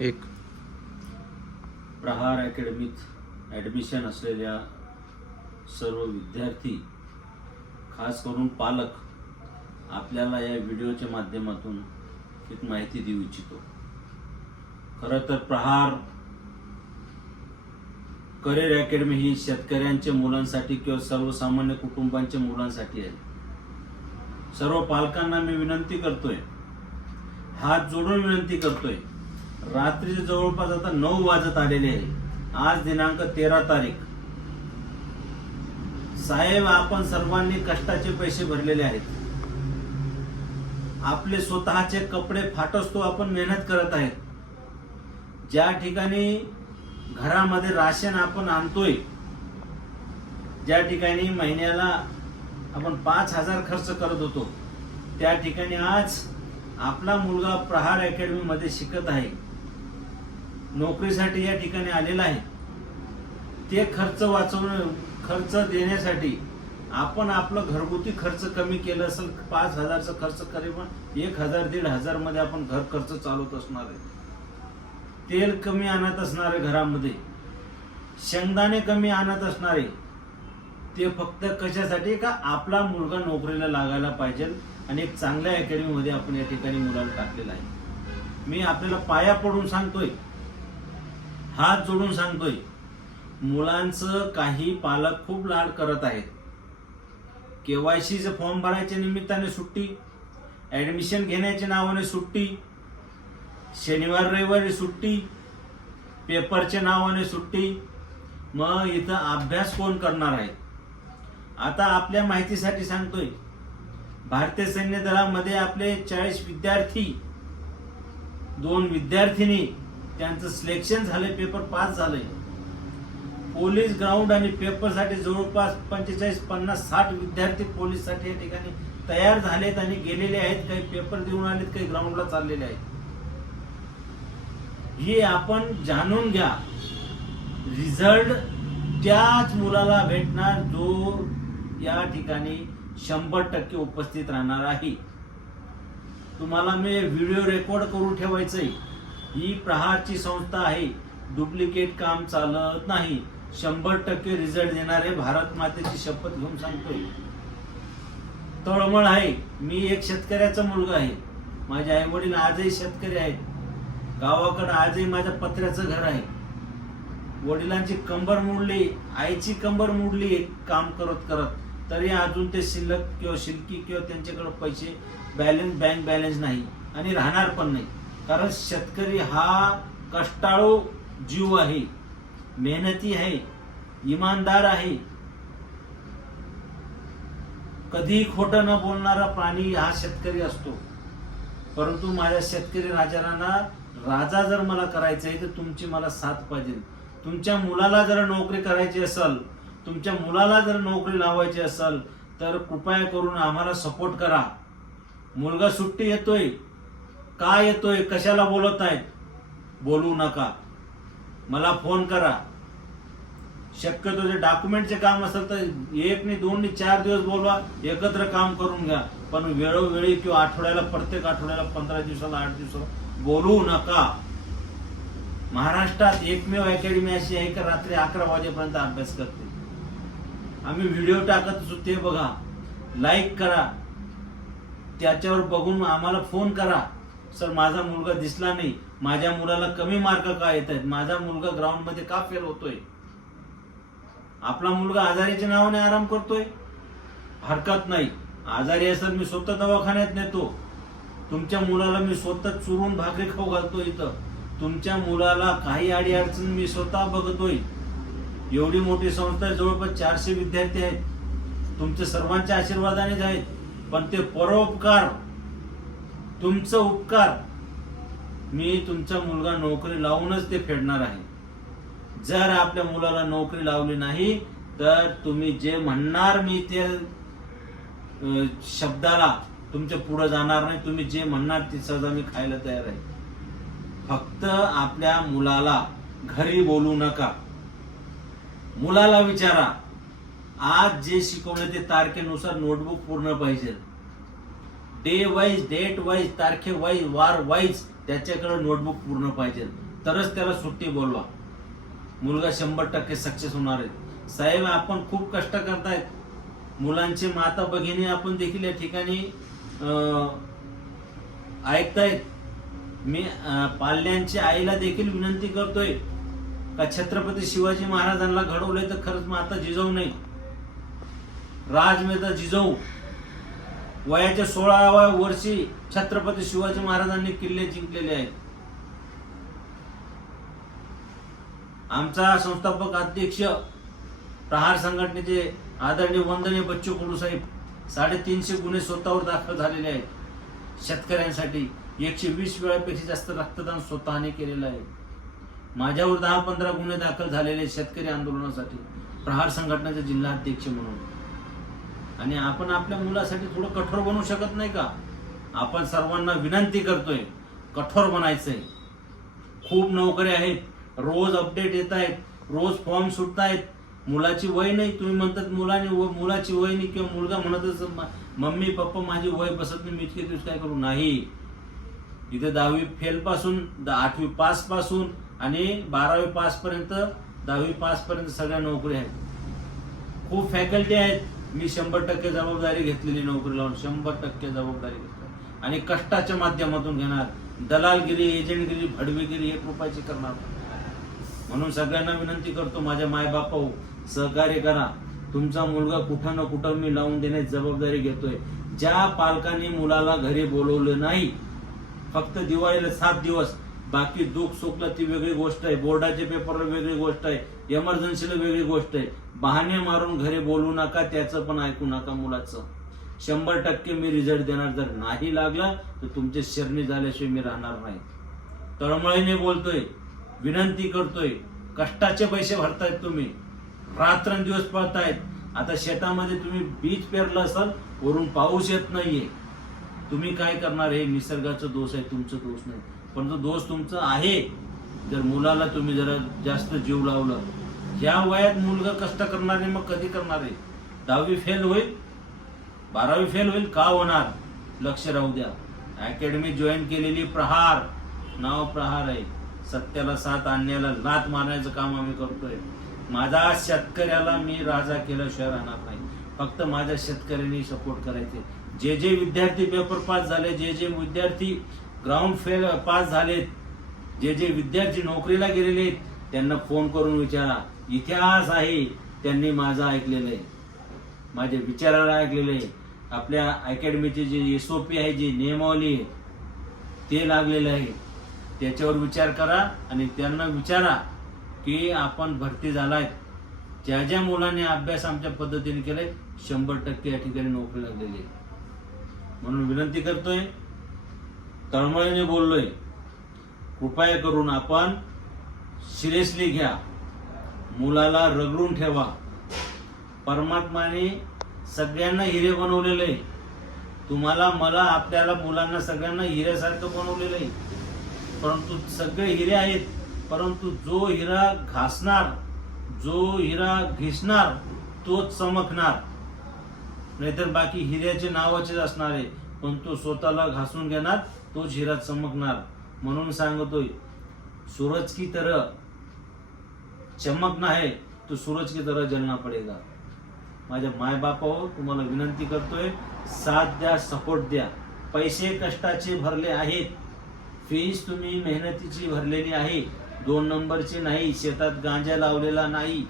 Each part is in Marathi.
एक प्रहार अकॅडमीत ॲडमिशन असलेल्या सर्व विद्यार्थी, खास करून पालक, आपल्याला या व्हिडिओच्या माध्यमातून एक माहिती देऊ इच्छितो. खरं तर प्रहार करिअर अकॅडमी ही शेतकऱ्यांच्या मुलांसाठी किंवा सर्वसामान्य कुटुंबांच्या मुलांसाठी आहे. सर्व पालकांना मी विनंती करतोय, हात जोडून विनंती करतोय. रात्री जवळपास आता 9 वाजत आलेले आहे. आज दिनांक 13 तारीख. साहेब, आपण सर्वांनी कष्टाचे पैसे भरलेले आहेत. आपले स्वतःचे कपडे फाटसतो आपण मेहनत करत आहेत. ज्या ठिकाणी घरामध्ये राशन आपण आणतोय, ज्या ठिकाणी महिन्याला आपण 5,000 खर्च करत होतो, त्या ठिकाणी आज आपला मुलगा प्रहार अकॅडमी मध्ये शिकत आहे, नोकरीसाठी या ठिकाणी आलेला आहे. ते खर्च वाचवणं, खर्च देण्यासाठी आपण आपलं घरगुती खर्च कमी केलं असेल. 5,000चा खर्च करीबन 1,000-1,500 मध्ये आपण घर खर्च चालवत असणार आहे. तेल कमी आणत असणार आहे, घरामध्ये शेंगदाणे कमी आणत असणार आहे. ते फक्त कशासाठी का आपला मुलगा नोकरीला लागायला पाहिजे आणि एक चांगल्या अकॅडमीमध्ये आपण या ठिकाणी मुलाला टाकलेला आहे. मी आपल्याला पाया पडून सांगतोय, हात जोडून सांगतोय, मुलांचं काही पालक खूप लाड करत आहेत. केवायसीचे फॉर्म भरायच्या निमित्ताने सुट्टी, ऍडमिशन घेण्याच्या नावाने सुट्टी, शनिवार रविवारी सुट्टी, पेपरच्या नावाने सुट्टी. मग इथं अभ्यास कोण करणार आहे? आता आपल्या माहितीसाठी सांगतोय, भारतीय सैन्य दलामध्ये आपले 40 विद्यार्थी, 2 विद्यार्थिनी, त्यांचं सिलेक्शन झाले, पेपर पास झाले. पोलीस ग्राउंड आणि पेपरसाठी जवळपास 45, 50, 60 विद्यार्थी पोलीससाठी या ठिकाणी तयार झालेत आणि गेलेले आहेत. काही पेपर देऊन आलेत, काही ग्राउंडला चाललेले आहेत. हे आपण जाणून घ्या. रिझल्ट त्याच मुलाला भेटणार जो या ठिकाणी 100% उपस्थित राहणार आहे. तुम्हाला मी व्हिडिओ रेकॉर्ड करून ठेवायचंय. ही प्रहारची संस्था आहे, डुप्लिकेट काम चालत नाही. 100% रिझल्ट देणारे, भारत मातेची शपथ घेऊन सांगतोय. तळमळ आहे. मी एक शेतकऱ्याचा मुलगा आहे. माझे आई वडील आजही शेतकरी आहेत. गावाकडे आजही माझ्या पत्र्याचं घर आहे. वडिलांची कंबर मोडली, आईची कंबर मोडली काम करत करत, तरी अजून ते शिल्लक किंवा शिल्की किंवा त्यांच्याकडे पैसे बॅलन्स, बँक बॅलन्स नाही आणि राहणार पण नाही. कारण शेतकरी हा कष्टाळू जीव आहे, मेहनती आहे, इमानदार आहे. कधी खोटं न बोलणारा प्राणी हा शेतकरी असतो. परंतु माझ्या शेतकरी राजांना राजा जर मला करायचं आहे तर तुमची मला साथ पाहिजे. तुमच्या मुलाला जर नोकरी करायची असेल, तुमच्या मुलाला जर नोकरी लावायची असेल तर कृपया करून आम्हाला सपोर्ट करा. मुलगा सुट्टी येतोय, का येतोय, कशाला बोलत आहेत, बोलू नका. मला फोन करा. शक्यतो जे डॉक्युमेंटचे काम असेल तर 1 नाही 2 नाही 4 दिवस बोलवा, एकत्र काम करून घ्या. पण वेळोवेळी किंवा आठवड्याला, प्रत्येक आठवड्याला, 15 दिवसाला, 8 दिवसाला बोलू नका. महाराष्ट्रात एकमेव अकॅडमी अशी आहे की रात्री 11 वाजेपर्यंत अभ्यास करते. आम्ही व्हिडिओ टाकत असतो ते बघा, लाईक करा, त्याच्यावर बघून आम्हाला फोन करा. सर, माझा मुलगा दिसला नाही, माझ्या मुलाला कमी मार्क का येत आहेत, माझा मुलगा ग्राउंड मध्ये का फेल होतोय, आपला मुलगा आजारीच्या नावाने आराम करतोय, हरकत नाही. आजारी असेल मी स्वतः दवाखान्यात नेतो. तुमच्या मुलाला मी स्वतः चुरून भाकरी खाऊ घालतो. इथं तुमच्या मुलाला काही अडी अडचण मी स्वतः बघतोय. एवढी मोठी संस्था, जवळपास 400 विद्यार्थी आहेत. तुमच्या सर्वांच्या आशीर्वादानेच आहेत. पण ते परोपकार, तुमचं उपकार मी तुमचा मुलगा नोकरी लावूनच ते फेडणार आहे. जर आपल्या मुलाला नोकरी लावली नाही तर तुम्ही जे म्हणणार मी ते शब्दाला तुमच्या पुढे जाणार नाही. तुम्ही जे म्हणणार ती सजा मी खायला तयार आहे. फक्त आपल्या मुलाला घरी बोलू नका. मुलाला विचारा, आज जे शिकवलं ते तारखेनुसार नोटबुक पूर्ण पाहिजे. डे वाईज, डेट वाईज, तारखे वाईज, वार वाईज त्याच्याकडे नोटबुक पूर्ण पाहिजे. तरच त्याला सुट्टी बोलवा. मुलगा 100% सक्सेस होणार आहे. साहेब, आपण खूप कष्ट करतायत. मुलांचे माता भगिनी आपण देखील या ठिकाणी ऐकतायत. मी पाल्यांच्या आईला देखील विनंती करतोय का छत्रपती शिवाजी महाराजांना घडवले तर खरंच माता जिजाऊ नाही, राजमाता जिजाऊ. वयाच्या 16व्या वर्षी छत्रपती शिवाजी महाराजांनी किल्ले जिंकलेले आहेत. आमचा संस्थापक अध्यक्ष प्रहार संघटनेचे आदरणीय वंदनीय बच्चू कडू साहेब 350 गुन्हे स्वतःवर दाखल झालेले आहेत. शेतकऱ्यांसाठी 120 वेळापेक्षा जास्त रक्तदान स्वतःने केलेलं आहे. माझ्यावर 10-15 गुन्हे दाखल झालेले शेतकरी आंदोलनासाठी प्रहार संघटनेचे जिल्हाध्यक्ष म्हणून. आणि आपण आपल्या मुलासाठी थोडं कठोर बनवू शकत नाही का? आपण सर्वांना विनंती करतोय, कठोर बनायचंय. खूप नोकऱ्या आहेत, रोज अपडेट येत आहेत, रोज फॉर्म सुटत आहेत. मुलाची वय नाही, तुम्ही म्हणतात मुलाची वय नाही, किंवा मुलगा म्हणतच मम्मी पप्पा माझी वय बसत नाही, मी इतके दिवस काय करू. नाही, इथे 10वी फेल पासून 8वी पास पासून आणि 12वी पास पर्यंत 10वी पास पर्यंत सगळ्या नोकरी आहेत. खूप फॅकल्टी आहेत. मी 100% जबाबदारी घेतलेली नोकरी लावून 100% जबाबदारी घेतली आणि कष्टाच्या माध्यमातून घेणार. दलालगिरी, एजंटगिरी, भडवीगिरी 1 रुपयाची करणार. म्हणून सगळ्यांना विनंती करतो, माझ्या मायबापाओ सहकार्य करा. तुमचा मुलगा कुठं ना कुठं मी लावून देण्याची जबाबदारी घेतोय. ज्या पालकांनी मुलाला घरी बोलवलं नाही, फक्त दिवाळीला 7 दिवस, बाकी दुःख सुखला ती वेगळी गोष्ट आहे, बोर्डाच्या पेपरला वेगळी गोष्ट आहे, इमर्जन्सीला वेगळी गोष्ट आहे. बहाणे मारून घरी बोलवू नका, त्याचं पण ऐकू नका मुलाचं. 100% मी रिझल्ट देणार. जर नाही लागला तर तुमचे शरणी झाल्याशिवाय मी राहणार नाही. तळमळीने बोलतोय, विनंती करतोय. कष्टाचे पैसे भरतायत तुम्ही, रात्रंदिवस पळतायत. आता शेतामध्ये तुम्ही बीज पेरलं असाल, वरून पाऊस येत नाहीये, तुम्ही काय करणार? हे निसर्गाचा दोष आहे, तुमचा दोष नाही. पण तो दोष तुमचा आहे जर मुलाला तुम्ही जरा जास्त जीव लावलं. ह्या वयात मुलगा कष्ट करणार नाही, मग कधी करणार आहे? 10वी फेल होईल, 12वी फेल होईल, का होणार? लक्ष राहू द्या. अकॅडमी जॉईन केलेली प्रहार, नाव प्रहार आहे. सत्याला साथ आणण्याला लात मारण्याचं काम आम्ही करतोय. माझा शेतकऱ्याला मी राजा केल्याशिवाय राहणार नाही. फक्त माझ्या शेतकऱ्यांनी सपोर्ट करायचे. जे जे विद्यार्थी पेपर पास झाले, जे जे विद्यार्थी ग्राउंड फेल पास झालेत, जे जे विद्यार्थी नोकरीला गेलेले आहेत, त्यांना फोन करून विचारा. इतिहास आहे, त्यांनी माझा ऐकलेलं आहे, माझ्या विचाराला ऐकलेलं आहे. आपल्या अकॅडमीचे जे SOP आहे, जे नियमावली आहे, ते लागलेलं आहे. त्याच्यावर विचार करा आणि त्यांना विचारा की आपण भरती झालाय. ज्या ज्या मुलांनी अभ्यास आमच्या पद्धतीने केलाय 100% या ठिकाणी नोकरी लागलेली आहे. म्हणून विनंती करतोय, तळमळीने बोललोय, कृपया करून आपण सिरियसली घ्या. मुलाला रगडून ठेवा. परमात्माने सगळ्यांना हिरे बनवलेले आहे. तुम्हाला, मला, आपल्याला, मुलांना सगळ्यांना हिऱ्यासारखं बनवलेलं आहे. परंतु सगळे हिरे आहेत, परंतु जो हिरा घासणार, जो हिरा घिसणार तोच चमकणार. नाहीतर बाकी हिऱ्याचे नावाचेच असणार आहे, पण तो स्वतःला घासून घेणार तोच हिरा चमकणार. म्हणून सांगतोय, सूरज की तरह चमकना है तो सूरज की तरह जलना पडेगा. माझ्या मायबापावर तुम्हाला विनंती करतोय, साथ द्या, सपोर्ट द्या. पैसे कष्टाचे भरले आहेत, फीस तुम्ही मेहनतीची भरलेली आहे, 2 नंबरची नाही, शेतात गांजा लावलेला नाही.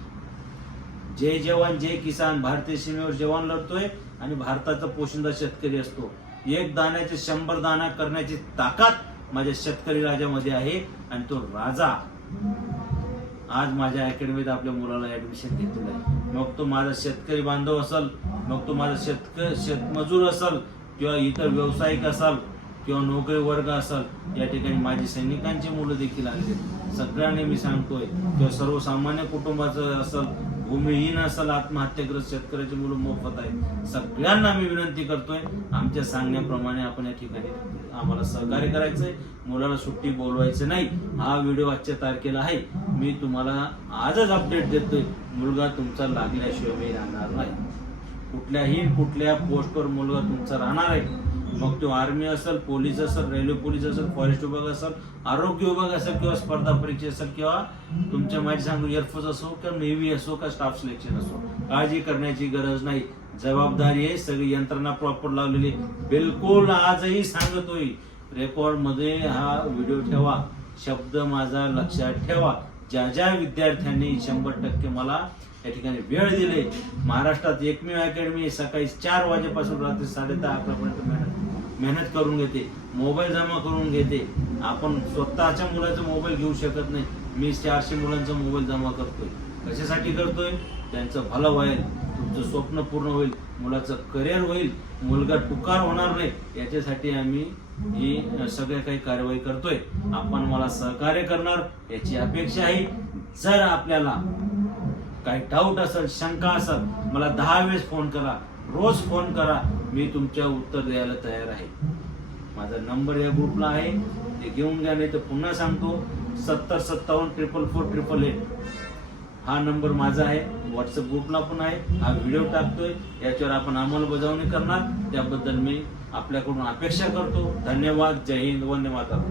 जय जवान जय किसान, भारतीय सीमेवर जवान लढतोय आणि भारताचा पोशिंदा शेतकरी असतो. 1 दाण्याचे 100 दाना करण्याची ताकद माझ्या शेतकरी राजामध्ये आहे. आणि तो राजा आज माझ्या अकॅडमीत आपल्या मुलाला ऍडमिशन घेतलेलं आहे. मग तो माझा शेतकरी बांधव असेल, मग तो माझा शेतमजूर असेल, किंवा इतर व्यावसायिक असेल, किंवा नोकरी वर्ग असेल, या ठिकाणी माझी सैनिकांची मुलं देखील आले. सगळ्यांनी मी सांगतोय, किंवा सर्वसामान्य कुटुंबाचं असेल, भूमिहीन असेल, आत्महत्याग्रस्त शेतकऱ्याची मुलं मोफत आहेत. सगळ्यांना मी विनंती करतोय, आमच्या सांगण्याप्रमाणे आपण या ठिकाणी आम्हाला सहकार्य करायचंय. मुलाला सुट्टी बोलवायचं नाही. हा व्हिडिओ आजच्या तारखेला आहे. मी तुम्हाला आजच अपडेट देतोय, मुलगा तुमचा लागल्याशिवाय मी राहणार नाही. कुठल्या पोस्टवर मुलगा तुमचा राहणार आहे. मग तो आर्मी असेल, पोलीस असेल, रेल्वे पोलीस असेल, फॉरेस्ट विभाग असेल, आरोग्य विभाग असेल, किंवा स्पर्धा परीक्षा असेल, किंवा तुमच्या माहिती सांगू एअरफोर्स असो किंवा नेव्ही असो का स्टाफ सिलेक्शन असो, काळजी करण्याची गरज नाही. जबाबदारी आहे, सगळी यंत्रणा प्रॉपर लावलेली. बिलकुल आजही सांगतोय, रेकॉर्ड मध्ये हा व्हिडिओ ठेवा, शब्द माझा लक्षात ठेवा. ज्या ज्या विद्यार्थ्यांनी 100% मला या ठिकाणी वेळ दिले, महाराष्ट्रात एकमेव अकॅडमी सकाळी 4 वाजेपासून रात्री 10:30-11 पर्यंत मेहनत करून घेते, मोबाईल जमा करून घेते. आपण स्वतःच्या मुलाचा मोबाईल घेऊ शकत नाही, मी 400 मुलांचा मोबाईल जमा करतोय. कशासाठी करतोय? त्यांचं भलं होईल, तुमचं स्वप्न पूर्ण होईल, मुलाचं करिअर होईल, मुलगा टुकार होणार नाही, याच्यासाठी आम्ही ही सगळ्या काही कारवाई करतोय. आपण मला सहकार्य करणार याची अपेक्षा आहे. जर आपल्याला काही डाऊट असेल, शंका असेल, मला 10 वेळेस फोन करा, रोज फोन करा, मी तुमच्या उत्तर द्यायला तयार आहे. माझा नंबर या ग्रुपला आहे, ते घेऊन घ्या. नाही तर पुन्हा सांगतो, 7057444488 हा नंबर माझा आहे. व्हॉट्सअप ग्रुपला पण आहे, हा व्हिडिओ टाकतोय, याच्यावर आपण अंमलबजावणी करणार. त्याबद्दल मी आपल्याकडून अपेक्षा करतो. धन्यवाद. जय हिंद. वंदे मातरम.